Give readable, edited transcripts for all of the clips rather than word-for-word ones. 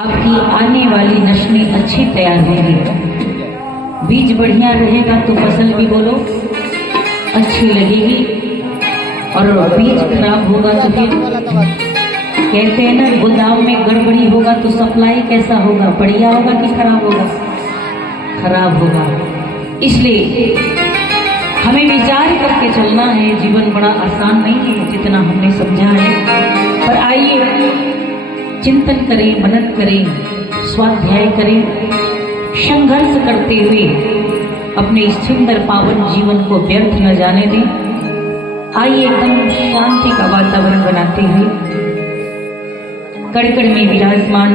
आपकी आने वाली नस्लें अच्छी तैयार होंगी। बीज बढ़िया रहेगा तो फसल भी बोलो अच्छी लगेगी, और बीज खराब होगा तो फिर कहते हैं ना, गोदाम में गड़बड़ी होगा तो सप्लाई कैसा होगा, बढ़िया होगा कि खराब होगा? खराब होगा। इसलिए हमें विचार करके चलना है। जीवन बड़ा आसान नहीं है जितना हमने समझा है, पर आइए चिंतन करें, मनन करें, स्वाध्याय करें, संघर्ष करते हुए अपने इस सुंदर पावन जीवन को व्यर्थ न जाने दें। आइए एकदम शांति का वातावरण बनाते हुए कड़कड़ में विराजमान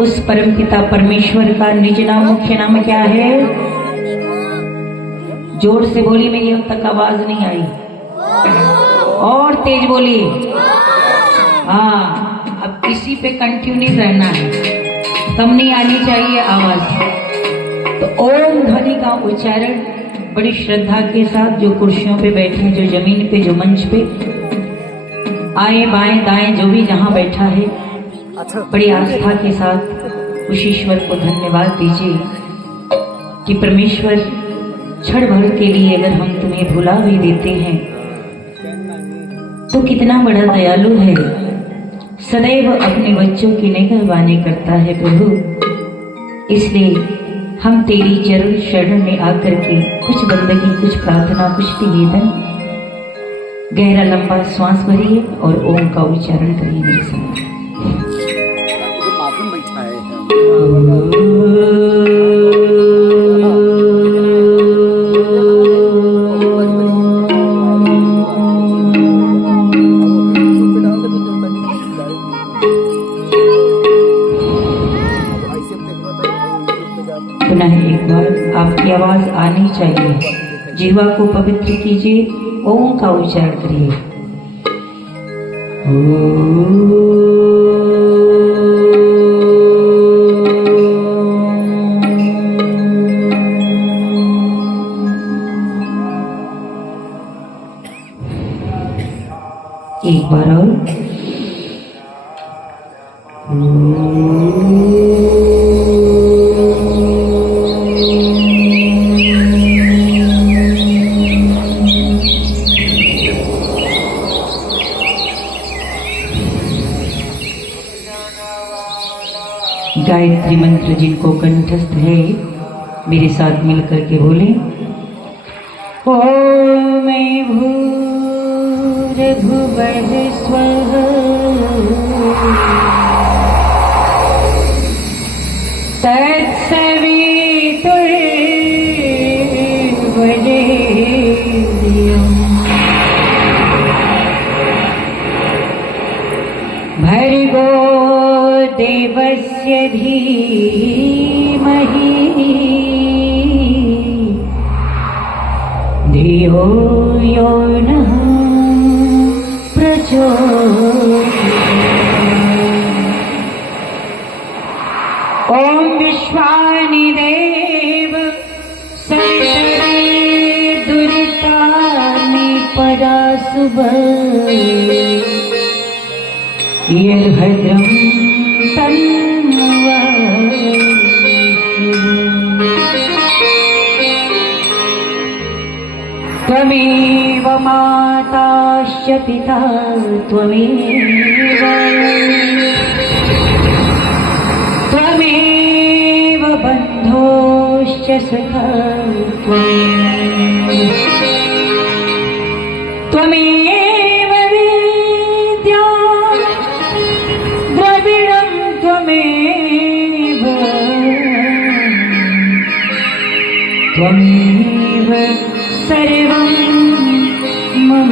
उस परमपिता परमेश्वर का निज नाम मुख्य नाम क्या है? जोर से बोली, मेरी अब तक आवाज नहीं आई, और तेज बोली। हाँ, अब किसी पे कंटिन्यू रहना है, कम नहीं आनी चाहिए आवाज। तो ओम ध्वनि का उच्चारण बड़ी श्रद्धा के साथ, जो कुर्सियों पे बैठे, जो जमीन पे, जो मंच पे, आए बाएं दाएं जो भी जहां बैठा है, बड़ी आस्था के साथ उस ईश्वर को धन्यवाद दीजिए कि परमेश्वर क्षण भर के लिए अगर हम तुम्हें भुला भी देते हैं तो कितना बड़ा दयालु है, सदैव अपने बच्चों की निगहबानी करता है प्रभु। इसलिए हम तेरी चरण शरण में आकर के कुछ बंदगी, कुछ प्रार्थना, कुछ निवेदन, गहरा लंबा श्वास भरिए और ओम का उच्चारण करिए मेरे साथ। पुनः एक बार आपकी आवाज आनी चाहिए, जीवा को पवित्र कीजिए, ओम का उच्चारण करिए। एक बार और। गायत्री मंत्र जिनको कंठस्थ है मेरे साथ मिलकर के बोले। ओम भूर्भुवः स्वः तत्सवितुर्वरेण्यं भर्गो देवस्य धीमहि धियो यो नः प्रचोदयात्। ओम विश्वानि देव संतरे दुरितानि परासुभ यद्भद्रं त्वमेव माताश्च पिता त्वमेव बन्धोश्च सखा त्वमेव विद्या द्रविणं त्वमेव सर्वं मम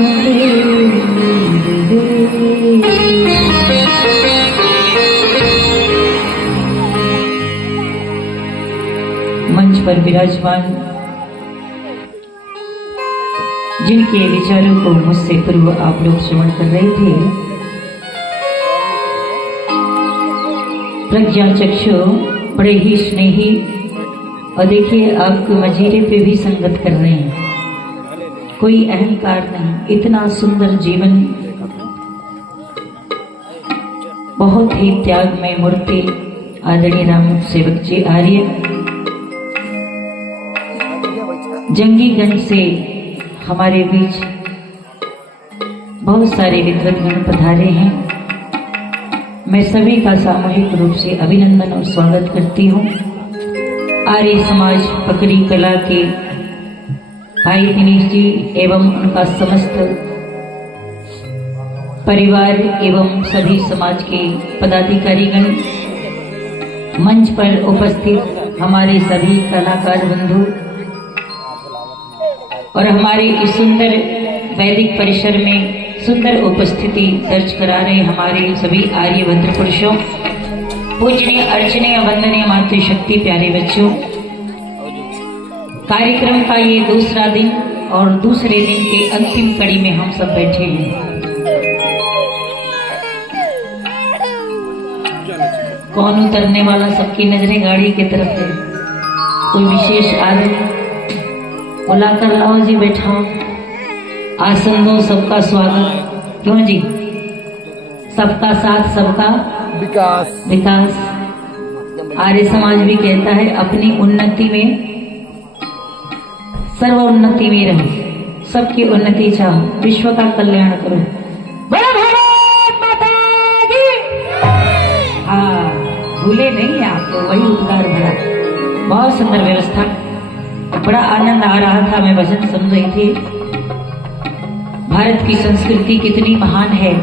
मंच पर विराजमान जिनके विचारों को मुझसे पूर्व आप लोग श्रवण कर रहे थे, प्रज्ञा चक्षु बड़े ही स्नेही, और देखिए आपको मजीरे पे भी संगत कर रहे हैं, कोई अहंकार नहीं। इतना सुंदर जीवन, बहुत ही त्याग में मूर्ति आदरणीय राम सेवक जी आर्य, जंगीगंज से हमारे बीच बहुत सारे विद्वद्गण पधारे हैं। मैं सभी का सामूहिक रूप से अभिनंदन और स्वागत करती हूँ। आर्य समाज पकड़ी कला के भाई दिनेश जी एवं उनका समस्त परिवार एवं सभी समाज के पदाधिकारीगण, मंच पर उपस्थित हमारे सभी कलाकार बंधु और हमारे इस सुंदर वैदिक परिसर में सुंदर उपस्थिति दर्ज करा रहे हमारे सभी आर्य भद्र पुरुषों, पूजनीय अर्चनीय वंदनीय मातृशक्ति प्यारे बच्चों, कार्यक्रम का ये दूसरा दिन और दूसरे दिन के अंतिम कड़ी में हम सब बैठे हैं। कौन उतरने वाला? सबकी नजरें गाड़ी की तरफ है। कोई विशेष आदमी बुलाकर लाओ जी, बैठाओ, आसन दो, सबका स्वागत। क्यों जी? सबका साथ सबका विकास। विकास आर्य समाज भी कहता है अपनी उन्नति में सर्वोन्नति में रहो, सबकी उन्नति चाहो, विश्व का कल्याण करो। बड़ा भारत माता की। हाँ, भूले नहीं आप तो, वही उद्गार भरा। बहुत सुंदर व्यवस्था, बड़ा आनंद आ रहा था। मैं भजन सुन रही थी। भारत की संस्कृति कितनी महान है,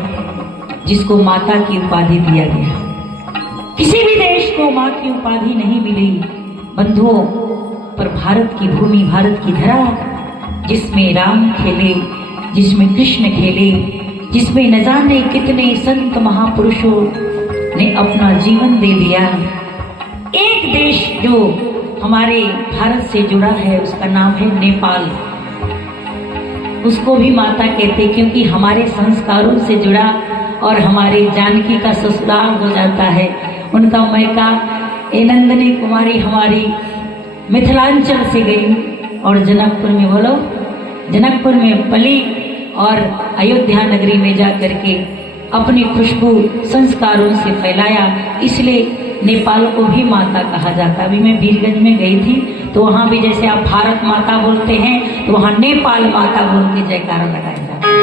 जिसको माता की उपाधि दिया गया। किसी भी देश को माँ की उपाधि नहीं मिली बंधुओं, पर भारत की भूमि, भारत की धरा, जिसमें राम खेले, जिसमें कृष्ण खेले, जिसमें न जाने कितने संत महापुरुषों ने अपना जीवन दे दिया। एक देश जो हमारे भारत से जुड़ा है उसका नाम है नेपाल। उसको भी माता कहते, क्योंकि हमारे संस्कारों से जुड़ा और हमारे जानकी का ससुराल हो जाता है। उनका मैका ए नंदनी कुमारी हमारी मिथिलांचल से गई और जनकपुर में, बोलो, जनकपुर में पली और अयोध्या नगरी में जा करके अपनी खुशबू संस्कारों से फैलाया। इसलिए नेपाल को भी माता कहा जाता। अभी मैं वीरगंज में गई थी तो वहां भी जैसे आप भारत माता बोलते हैं तो वहां नेपाल माता बोल के जयकारा लगाया जाता है।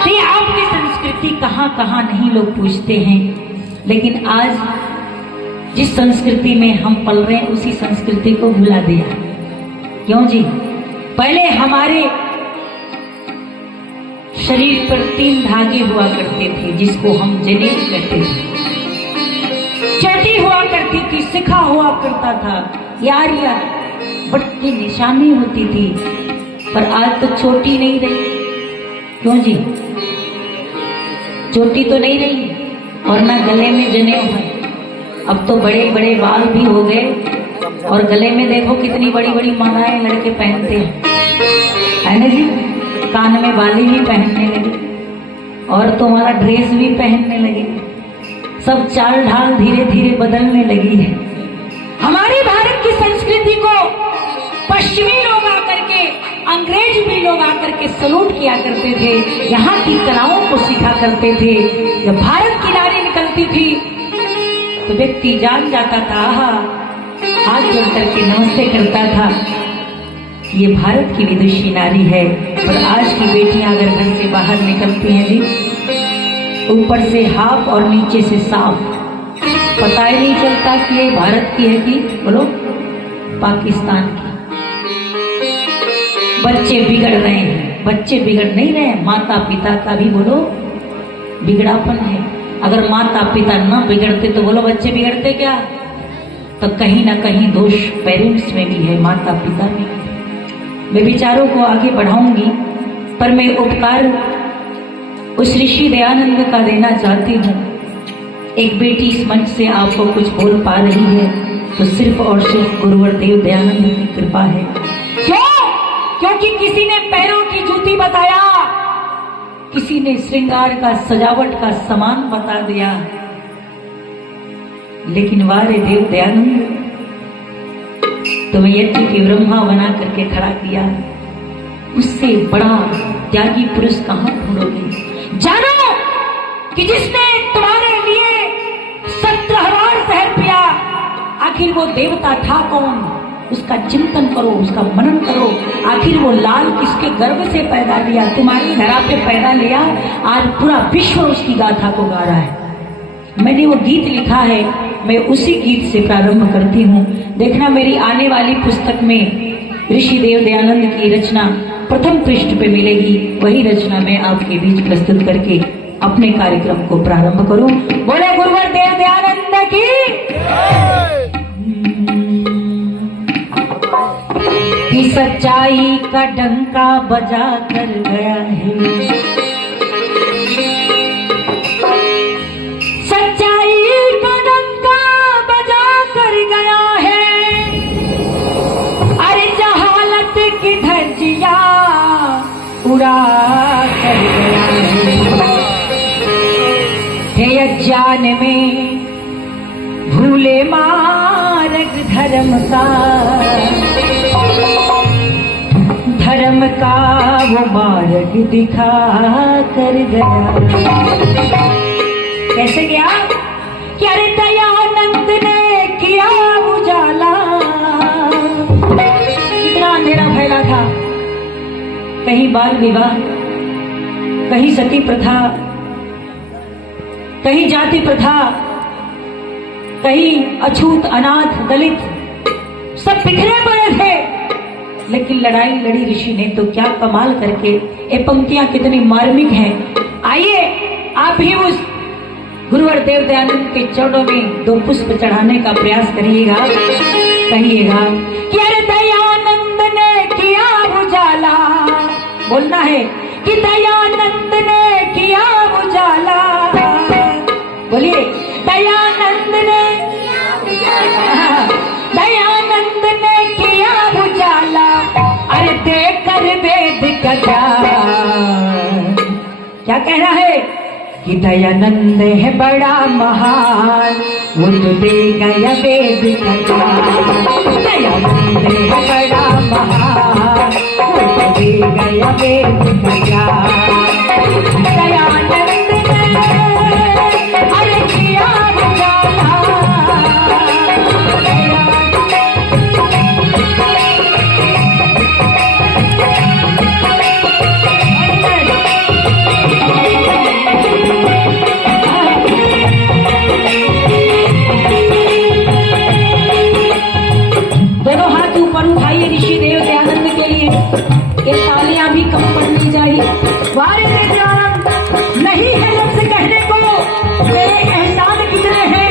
तो आपकी संस्कृति कहाँ कहाँ नहीं लोग पूछते हैं, लेकिन आज जिस संस्कृति में हम पल रहे हैं उसी संस्कृति को भुला दिया। क्यों जी? पहले हमारे शरीर पर 3 धागे हुआ करते थे, जिसको हम जनेऊ कहते थे। चोटी हुआ करती थी, सिखा हुआ करता था, यार बड़ी निशानी होती थी। पर आज तो चोटी नहीं रही। क्यों जी? चोटी तो नहीं रही और ना गले में जनेऊ है। अब तो बड़े बड़े बाल भी हो गए और गले में देखो कितनी बड़ी बड़ी मालाएं लड़के पहनते हैं, है ना जी? कान में बाली भी पहनने लगे और तुम्हारा ड्रेस भी पहनने लगे। सब चाल ढाल धीरे धीरे बदलने लगी है। हमारी भारत की संस्कृति को पश्चिमी लोग आकर के, अंग्रेज भी लोग आकर के सलूट किया करते थे, यहाँ की कलाओं को सीखा करते थे। जब भारत की नारी निकलती थी तो व्यक्ति जान जाता था, हाथ जोड़ करके नमस्ते करता था, ये भारत की विदुषी नारी है। और आज की बेटियां अगर घर से बाहर निकलती हैं जी, ऊपर से हाफ और नीचे से साफ, पता ही नहीं चलता कि ये भारत की है कि बोलो पाकिस्तान की। बच्चे बिगड़ रहे हैं, बच्चे बिगड़ नहीं रहे, माता पिता का भी बोलो बिगड़ापन है। अगर माता पिता न बिगड़ते तो बोलो बच्चे बिगड़ते क्या? तो कहीं ना कहीं दोष पेरेंट्स में भी है, माता पिता में भी। मैं विचारों को आगे बढ़ाऊंगी, पर मैं उपकार उस ऋषि दयानंद का देना चाहती हूँ। एक बेटी इस मंच से आपको कुछ बोल पा रही है तो सिर्फ और सिर्फ गुरुवर देव दयानंद की कृपा है। क्यों? क्योंकि किसी ने पैरों की जूती बताया, किसी ने श्रृंगार का, सजावट का सामान बता दिया, लेकिन वारे देव दयानंद तुम्हें यज्ञ की ब्रह्मा बना करके खड़ा किया। उससे बड़ा त्यागी पुरुष कहां ढूंढोगे? जानो कि जिसने तुम्हारे लिए 17 बार शहर पिया, आखिर वो देवता था कौन, उसका चिंतन करो, उसका मनन करो। आखिर वो लाल किसके गर्भ से पैदा लिया, तुम्हारी धरा पे पैदा लिया। आज पूरा विश्व उसकी गाथा को गा रहा है। मैंने वो गीत लिखा है, मैं उसी गीत से प्रारंभ करती हूँ। देखना मेरी आने वाली पुस्तक में ऋषि देव दयानंद की रचना प्रथम पृष्ठ पे मिलेगी। वही रचना मैं आपके बीच प्रस्तुत करके अपने कार्यक्रम को प्रारंभ करूं। बोले गुरुवर देव दयानंद की। कि सच्चाई का डंका बजा कर गया है, सच्चाई का डंका बजा कर गया है। अरे जहालत की धज्जियां उड़ा कर गया है। अज्ञान में भूले मार्ग धर्म का वो मार्ग दिखा कर गया। कैसे गया? कि अरे दयानंद ने किया उजाला। कितना अंधेरा फैला था, कहीं बाल विवाह, कहीं सती प्रथा, कहीं जाति प्रथा, कहीं अछूत अनाथ दलित सब बिखरे पड़े थे। लेकिन लड़ाई लड़ी ऋषि ने तो क्या कमाल करके। ये पंक्तियां कितनी मार्मिक हैं। आइए आप भी उस गुरुवर देव दयानंद के चरणों में 2 पुष्प चढ़ाने का प्रयास करिएगा। कहिएगा कि अरे दयानंद ने किया उजाला। बोलना है कि दयानंद ने किया उजाला। बोलिए दयानंद ने, दयानंद ने किया उजाला। अरे देकर वेद का क्या कहना है कि दयानंद है बड़ा महान, वो तो दे गया वेद का। दयानंद है बड़ा महान, वो तो दे गया वेद का। दयानंद ने अरे किया उजाला। दोनों हाथ ऊपर उठाइए ऋषि देव दयानंद के लिए। ये तालियां भी कम पड़नी चाहिए। वारे देव दयानंद, नहीं है लफ्ज़ कहने को, तेरे एहसान कितने हैं,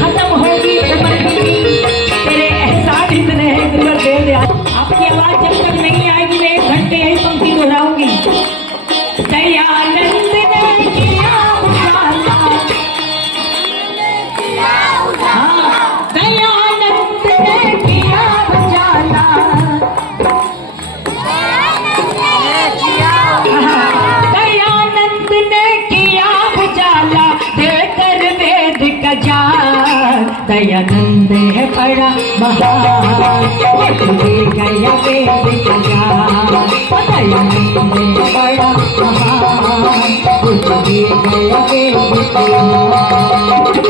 खत्म होगी उम्र की, तेरे एहसान इतने हैं। गुरुवर देव दयानंद, आपकी आवाज जब तक नहीं आएगी मैं 1 घंटे यही पंक्ति दोहराऊंगी। दयानंद ने किया उजाला। हाँ, दयानंद ने किया उजाला। दयानंद ने किया उजाला, देकर वेद का ज्ञान। दयानंद है बड़ा महान, वो तो दे गया वेद का ज्ञान। दयानंद है बड़ा महान, वो तो दे गया वेद का ज्ञान।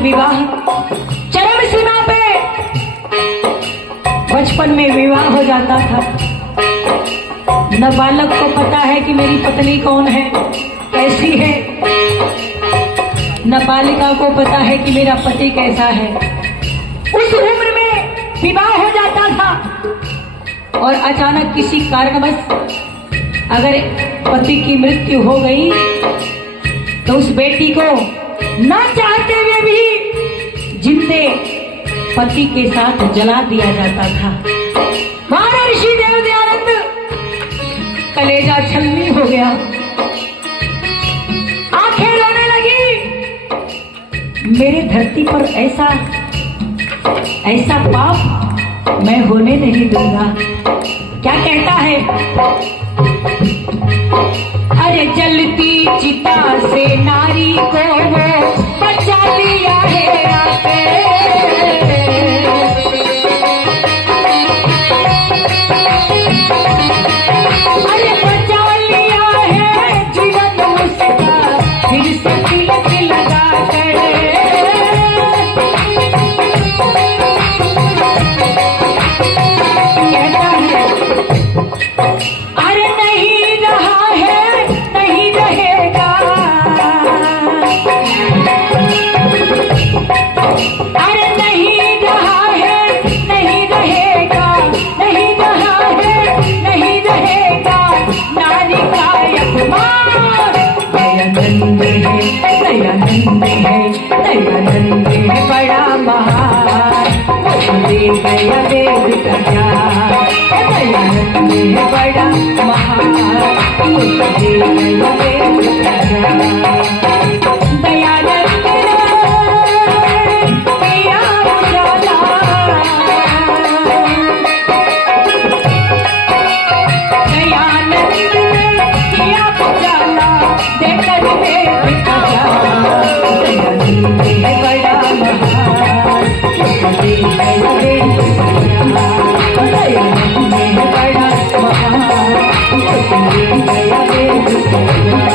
विवाह चरम सीमा पे बचपन में विवाह हो जाता था। न बालक को पता है कि मेरी पत्नी कौन है, कैसी है, न बालिका को पता है कि मेरा पति कैसा है। उस उम्र में विवाह हो जाता था और अचानक किसी कारणवश अगर पति की मृत्यु हो गई तो उस बेटी को न चाहते हुए भी जिंदे पति के साथ जला दिया जाता था। महाराज ऋषि देव दयानंद कलेजा छलनी हो गया, आंखें रोने लगी। मेरे धरती पर ऐसा पाप मैं होने नहीं दूंगा। क्या कहता है? अरे जलती चिता से नारी को वो बचा लिया है आपे। अरे बचा लिया है जीवन उसका, फिर से तिलक लगा कर। कहता है अरे नहीं रहा है, नहीं रहेगा। अरे नहीं रहा है, नहीं रहेगा, नहीं रहा है, नहीं रहेगा नारी का अपमान। दयानंद है, दयानंद है, दयानंद है बड़ा महान, दे गया वेद का ज्ञान। दयानंद है बड़ा महान, दे गया वेद का ज्ञान। दयानंद तेरा उजाला, दयानंद तेरा उजाला देकर वेद का ज्ञान। दयानंद है बड़ा महान, दे गया वेद का ज्ञान। दयानंद है बड़ा महान, दे गया वेद का ज्ञान।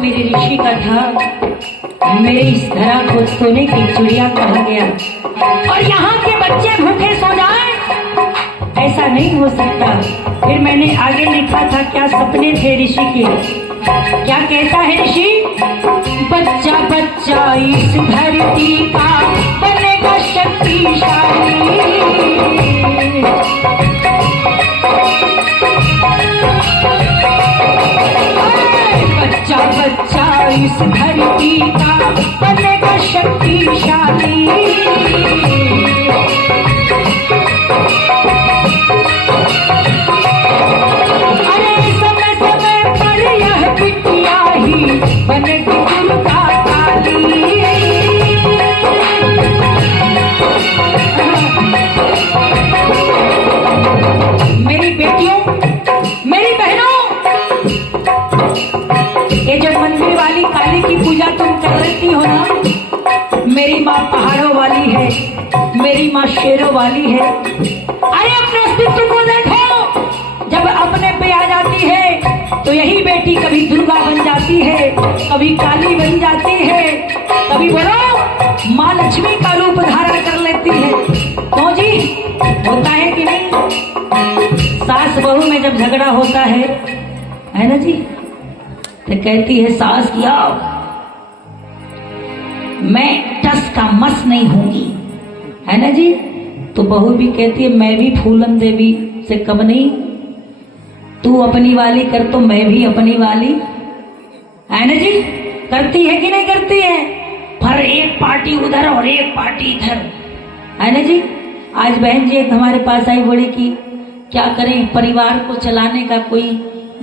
मेरे ऋषि का था, मेरे इस धरा को सोने की चिड़िया कहा गया और यहाँ के बच्चे भूखे सो जाएं, ऐसा नहीं हो सकता। फिर मैंने आगे लिखा था क्या सपने थे ऋषि के। क्या कहता है ऋषि? बच्चा बच्चा इस धरती का बनेगा शक्तिशाली। बच्चा बच्चा इस धरती का बनेगा शक्तिशाली। अरे समय समय पर यह बिटिया ही बनेगी दुर्गा काली। मेरी बेटियों, मेरी बहनों, ये जो मंदिर वाली काली की पूजा तुम कर रही हो ना, मेरी माँ पहाड़ों वाली है, मेरी माँ शेरों वाली है। अरे अपने अस्तित्व को देखो, जब अपने पे आ जाती है तो यही बेटी कभी दुर्गा बन जाती है, कभी काली बन जाती है, कभी बोलो माँ लक्ष्मी का रूप धारण कर लेती है। क्यों जी, होता है कि नहीं? सास बहू में जब झगड़ा होता है ना जी, तो कहती है सास की आओ मैं टस का मस नहीं होंगी, है ना जी। तो बहू भी कहती है मैं भी फूलन देवी से कम नहीं, तू अपनी वाली कर तो मैं भी अपनी वाली, है ना जी। करती है कि नहीं करती है? पर एक पार्ट पार्टी उधर और एक पार्टी इधर, है ना जी। आज बहन जी एक हमारे पास आई, बोले कि क्या करें, परिवार को चलाने का कोई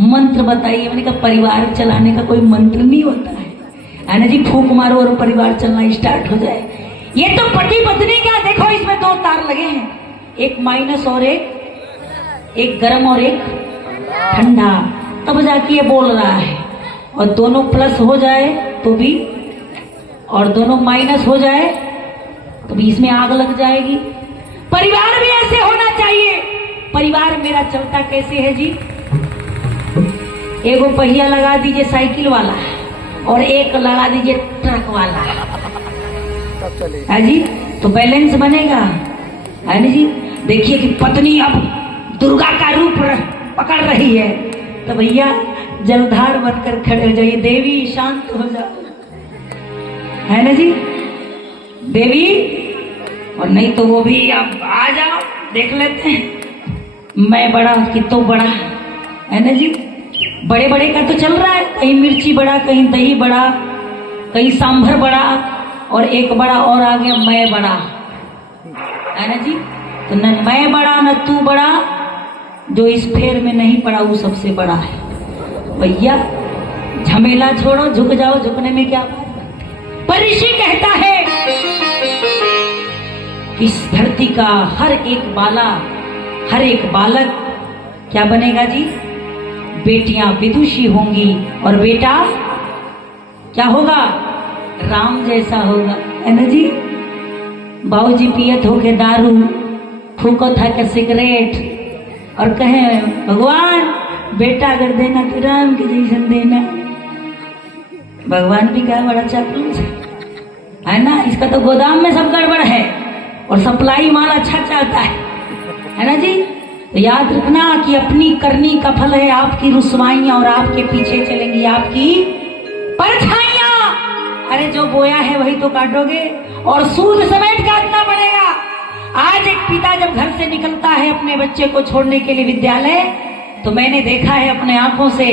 मंत्र बताइए। मैंने कहा परिवार चलाने का कोई मंत्र नहीं होता है ना जी। फूंक मारो और परिवार चलना स्टार्ट हो जाए। ये तो पति पत्नी क्या, देखो इसमें दो तार लगे हैं, एक माइनस और एक गर्म और एक ठंडा, तब जाके ये बोल रहा है। और दोनों प्लस हो जाए तो भी, और दोनों माइनस हो जाए तो भी इसमें आग लग जाएगी। परिवार भी ऐसे होना चाहिए। परिवार मेरा चलता कैसे है जी, एगो पहिया लगा दीजिए साइकिल वाला और एक लगा दीजिए ट्रक वाला, है जी, तो बैलेंस बनेगा, है ना जी। देखिए कि पत्नी अब दुर्गा का रूप पकड़ रही है, तो भैया जलधार बनकर खड़े हो जाइए, देवी शांत हो जाओ, है ना जी देवी। और नहीं तो वो भी अब आ जाओ, देख लेते हैं मैं बड़ा कि तो बड़ा, है ना जी। बड़े बड़े का तो चल रहा है, कहीं मिर्ची बड़ा, कहीं दही बड़ा, कहीं सांभर बड़ा, और एक बड़ा और आ गया मैं बड़ा, है ना जी। तो न मैं बड़ा न तू बड़ा, जो इस फेर में नहीं पड़ा वो सबसे बड़ा है। भैया झमेला छोड़ो, झुक जाओ, झुकने में क्या बात। पर ऋषि कहता है इस धरती का हर एक बाला, हर एक बालक क्या बनेगा जी, बेटियां विदुषी होंगी और बेटा क्या होगा, राम जैसा होगा, है ना जी। बाबूजी पियत होके दारू, फूको था के सिगरेट, और कहे भगवान बेटा अगर देना तो राम के जैसन देना। भगवान भी क्या बड़ा चापलूस है ना, इसका तो गोदाम में सब गड़बड़ है और सप्लाई माल अच्छा चलता है ना जी। तो याद रखना कि अपनी करनी का फल है आपकी रुसवाइयां, और आपके पीछे चलेंगी आपकी परछाइयां। अरे जो बोया है वही तो काटोगे, और सूद समेत काटना पड़ेगा। आज एक पिता जब घर से निकलता है अपने बच्चे को छोड़ने के लिए विद्यालय, तो मैंने देखा है अपने आंखों से,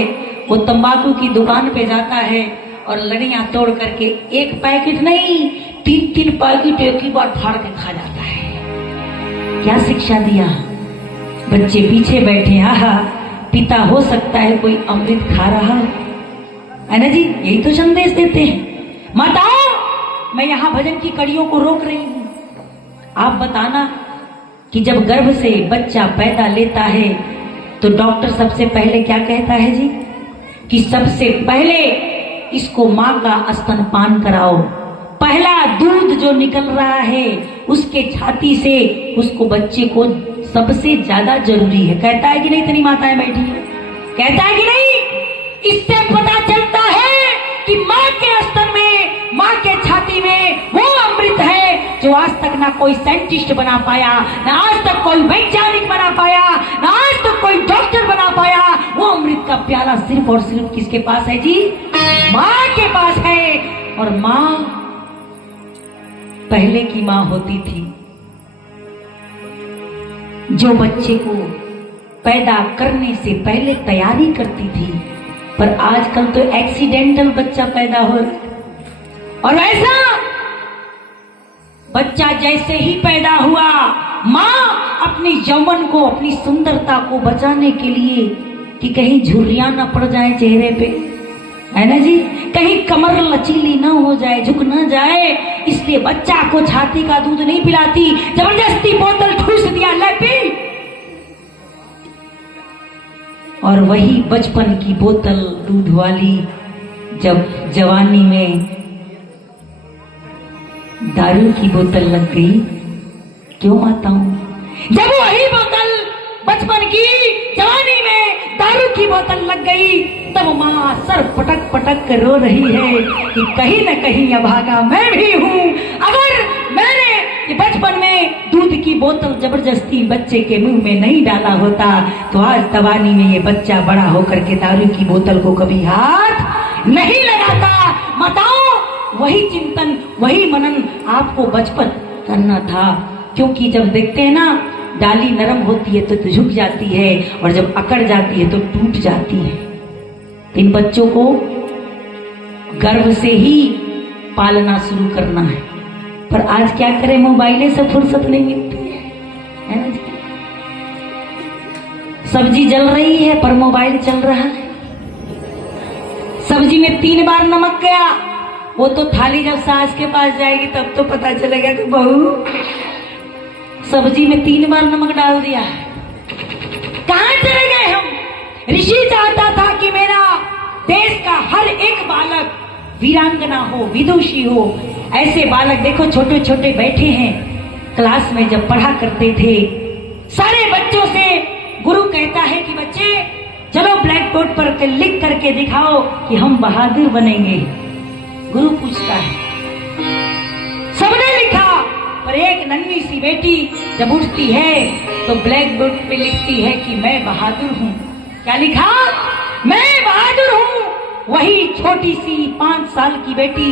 वो तंबाकू की दुकान पे जाता है और लड़ियां तोड़ करके एक पैकेट नहीं 3-3 पैकेट एक ही बार फाड़ के खा जाता है। क्या शिक्षा दिया, बच्चे पीछे बैठे, आहा पिता हो सकता है कोई अमृत खा रहा, है ना जी, यही तो संदेश देते हैं। माताओं मैं यहाँ भजन की कड़ियों को रोक रही हूँ। आप बताना कि जब गर्भ से बच्चा पैदा लेता है तो डॉक्टर सबसे पहले क्या कहता है जी, कि सबसे पहले इसको माँ का स्तनपान कराओ। पहला दूध जो निकल रहा है उसके छाती से, उसको बच्चे को सबसे ज्यादा जरूरी है। कहता है कि नहीं, इतनी माताएं बैठी है, कहता है कि नहीं। इससे पता चलता है कि माँ के स्तन में, माँ के छाती में वो अमृत है जो आज तक ना कोई साइंटिस्ट बना पाया, ना आज तक कोई वैज्ञानिक बना पाया, ना आज तक कोई डॉक्टर बना पाया। वो अमृत का प्याला सिर्फ और सिर्फ किसके पास है जी, माँ के पास है। और माँ पहले की माँ होती थी जो बच्चे को पैदा करने से पहले तैयारी करती थी, पर आजकल तो एक्सीडेंटल बच्चा पैदा हो रहा है। और वैसा बच्चा जैसे ही पैदा हुआ, माँ अपनी यौवन को, अपनी सुंदरता को बचाने के लिए कि कहीं झुर्रियां न पड़ जाए चेहरे पे, है ना जी, कहीं कमर लचीली ना हो जाए, झुक ना जाए, इसलिए बच्चा को छाती का दूध नहीं पिलाती, जबरदस्ती बोतल ठूस दिया, ले पी। और वही बचपन की बोतल दूध वाली जब जवानी में दारू की बोतल लग गई, क्यों माताओं, जब वही बोतल बचपन की जवानी में दारू की बोतल लग गई, तब माँ सर पटक पटक कर रो रही है कि कहीं न कहीं अभागा मैं भी हूँ। अगर मैंने बचपन में दूध की बोतल जबरदस्ती बच्चे के मुंह में नहीं डाला होता, तो आज जवानी में ये बच्चा बड़ा होकर के दारू की बोतल को कभी हाथ नहीं लगाता। माताओं वही चिंतन, वही मनन आपको बचपन करना था, क्योंकि जब देखते हैं ना डाली नरम होती है तो झुक जाती है, और जब अकड़ जाती है तो टूट जाती है। इन बच्चों को गर्भ से ही पालना शुरू करना है। पर आज क्या करें, मोबाइले से फुर्सत नहीं मिलती है ना जी। सब्जी जल रही है पर मोबाइल चल रहा है। सब्जी में 3 बार नमक गया, वो तो थाली जब सास के पास जाएगी तब तो पता चलेगा कि बहू सब्जी में 3 बार नमक डाल दिया है। कहां चले गए हम। ऋषि चाहता था कि मेरा देश का हर एक बालक वीरांगना हो, विदुषी हो। ऐसे बालक देखो छोटे छोटे बैठे हैं, क्लास में जब पढ़ा करते थे सारे बच्चों से गुरु कहता है कि बच्चे चलो ब्लैक बोर्ड पर लिख करके दिखाओ कि हम बहादुर बनेंगे। गुरु पूछता है, सबने लिखा, पर एक नन्ही सी बेटी जब उठती है तो ब्लैक बोर्ड पे लिखती है कि मैं बहादुर हूँ। क्या लिखा? मैं बहादुर हूँ। वही छोटी सी 5 साल की बेटी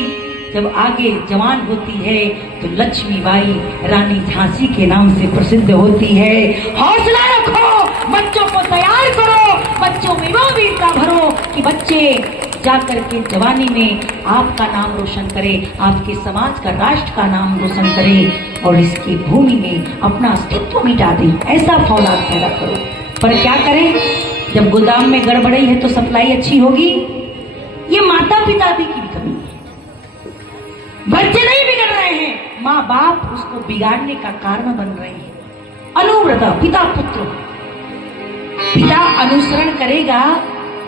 जब आगे जवान होती है तो लक्ष्मीबाई रानी झांसी के नाम से प्रसिद्ध होती है। हौसला रखो, बच्चों को तैयार करो, बच्चों में वो वीरता भरो कि बच्चे जाकर के जवानी में आपका नाम रोशन करे, आपके समाज का, राष्ट्र का नाम रोशन करे और इसकी भूमि में अपना अस्तित्व मिटा दे। ऐसा फौलाद पैदा करो। पर क्या करें, जब गोदाम में गड़बड़ी है तो सप्लाई अच्छी होगी। ये माता पिता की भी कमी है। बच्चे नहीं बिगड़ रहे हैं, माँ बाप उसको बिगाड़ने का कारण बन रहे हैं। अनुव्रता पिता पुत्र, पिता अनुसरण करेगा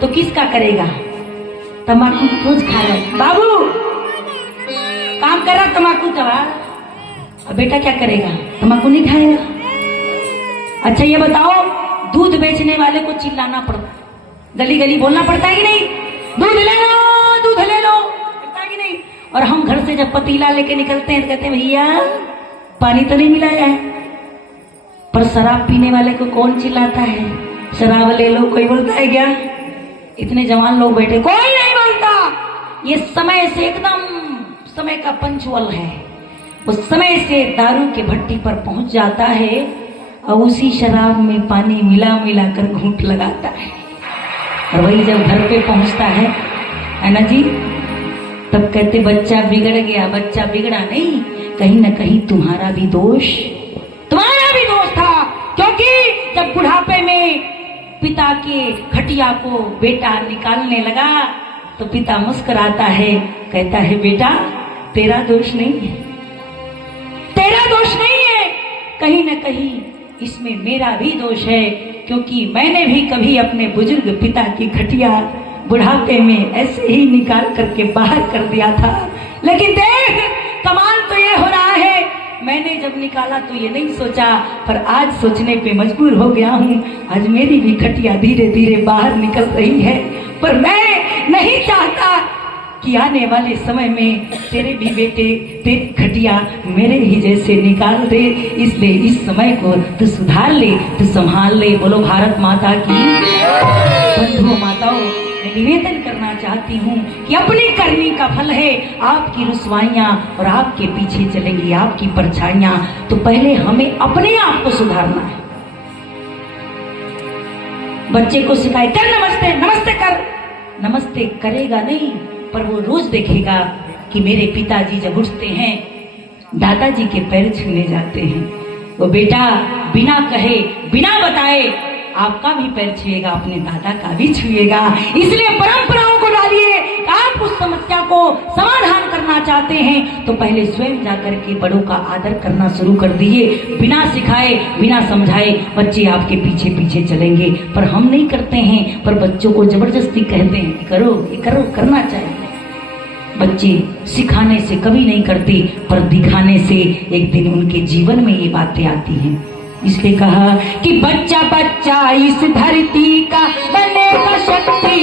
तो किसका करेगा? तम्बाकू रोज खा रहा है, बाबू काम कर रहा तम्बाकू दवा, अब बेटा क्या करेगा? तम्बाकू नहीं खाएगा। अच्छा ये बताओ, दूध बेचने वाले को चिल्लाना पड़ता, गली गली बोलना पड़ता है कि नहीं? दूध ले लो, दूध ले लो, पड़ता है कि नहीं? और हम घर से जब पतीला लेके निकलते हैं तो कहते हैं भैया पानी तो नहीं मिलाया है। पर शराब पीने वाले को कौन चिल्लाता है? शराब ले लो, कोई बोलता है क्या? इतने जवान लोग बैठे, कोई नहीं बोलता। ये समय से एकदम समय का पंचुअल है। उस समय से दारू के भट्टी पर पहुंच जाता है और उसी शराब में पानी मिला मिला कर घूंट लगाता है। और वही जब घर पे पहुंचता है ना जी, तब कहते बच्चा बिगड़ गया। बच्चा बिगड़ा नहीं, कहीं ना कहीं तुम्हारा भी दोष था, क्योंकि जब बुढ़ापे में पिता के खटिया को बेटा निकालने लगा तो पिता मुस्कुराता है, कहता है बेटा तेरा दोष नहीं है, तेरा दोष नहीं है, कहीं न कहीं इसमें मेरा भी दोष है, क्योंकि मैंने भी कभी अपने बुजुर्ग पिता की खटिया बुढ़ापे में ऐसे ही निकाल करके बाहर कर दिया था। लेकिन देख कमाल तो ये हो रहा है, मैंने जब निकाला तो ये नहीं सोचा, पर आज सोचने पे मजबूर हो गया हूँ। आज मेरी भी खटिया धीरे धीरे बाहर निकल रही है, पर मैं नहीं चाहता कि आने वाले समय में तेरे भी बेटे तेरी खटिया मेरे ही जैसे निकाल दे। इसलिए इस समय को तू सुधार ले, तू संभाल ले। बोलो भारत माता की। बंधुओं माताओं, निवेदन करना चाहती हूँ कि अपनी करनी का फल है आपकी रुसवाइयाँ और आपके पीछे चलेंगी आपकी परछाइयाँ। तो पहले हमें अपने आप को सुधारना है। बच्चे को सिखाए कर नमस्ते, नमस्ते कर, नमस्ते करेगा नहीं, पर वो रोज देखेगा कि मेरे पिताजी जब उठते हैं दादाजी के पैर छूने जाते हैं, वो बेटा बिना कहे बिना बताए आपका भी पैर छुएगा, अपने दादा का भी छुएगा। इसलिए परंपराओं को डालिए। आप उस समस्या को समाधान करना चाहते हैं तो पहले स्वयं जाकर के बड़ों का आदर करना शुरू कर दिए। बिना सिखाए बिना समझाए बच्चे आपके पीछे पीछे चलेंगे, पर हम नहीं करते हैं, पर बच्चों को जबरदस्ती कहते हैं कि करो, ये करो, करना चाहिए। बच्चे सिखाने से कभी नहीं करते, पर दिखाने से एक दिन उनके जीवन में ये बातें आती हैं। इसलिए कहा कि बच्चा बच्चा इस धरती का बनेगा शक्ति।